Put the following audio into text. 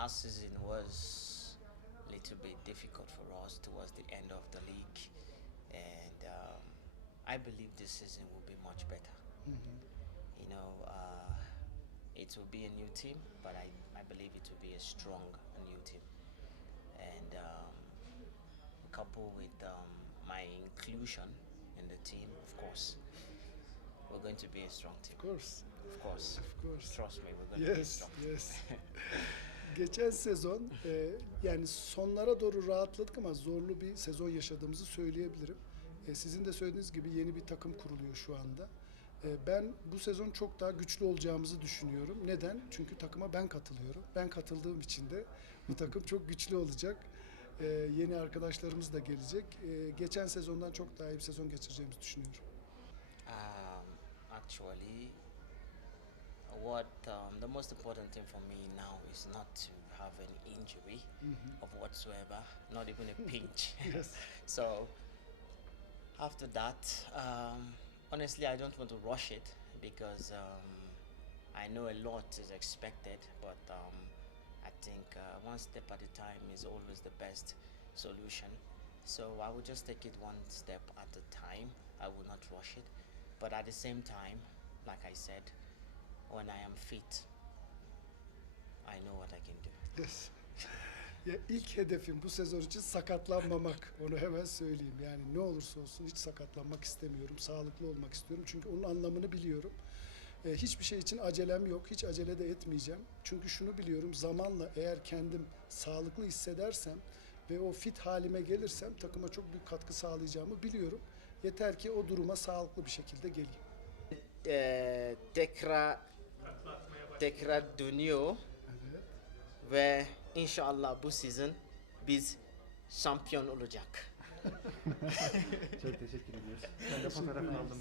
last season was a little bit difficult for us towards the end of the league, and um, I believe this season will be much better. You know, uh, it will be a new team, but I, I believe it will be a strong new team. And um, coupled with um, my inclusion in the team, of course, we're going to be a strong team. Of course. Of course. Of course. Trust me, we're going to be a strong team. yes. Geçen sezon e, yani sonlara doğru rahatladık ama zorlu bir sezon yaşadığımızı söyleyebilirim. E, sizin de söylediğiniz gibi yeni bir takım kuruluyor şu anda. E, ben bu sezon çok daha güçlü olacağımızı düşünüyorum. Neden? Çünkü takıma ben katılıyorum. Ben katıldığım için de bu takım çok güçlü olacak. E, yeni arkadaşlarımız da gelecek. E, geçen sezondan çok daha iyi bir sezon geçireceğimizi düşünüyorum. Um, actually, what um, the most important thing for me now is not to have any injury of whatsoever, not even a pinch. Yes. so after that, um, honestly, I don't want to rush it because um, I know a lot is expected, but um, I think uh, one step at a time is always the best solution. So I will just take it one step at a time. I will not rush it, but at the same time, like I said, when I am fit, I know what I can do. Yes. Ya ilk hedefim bu sezon için sakatlanmamak. Onu hemen söyleyeyim. Yani ne olursa olsun hiç sakatlanmak istemiyorum. Sağlıklı olmak istiyorum. Çünkü onun anlamını biliyorum. Ee, hiçbir şey için acelem yok. Hiç acele de etmeyeceğim. Çünkü şunu biliyorum. Zamanla eğer kendim sağlıklı hissedersem ve o fit halime gelirsem takıma çok büyük katkı sağlayacağımı biliyorum. Yeter ki o duruma sağlıklı bir şekilde geleyim. Eee, tekrar tekrar dönüyor Evet. ve inşallah bu sezon biz şampiyon olacak. Çok teşekkür ediyoruz. Ben de fotoğrafını aldım.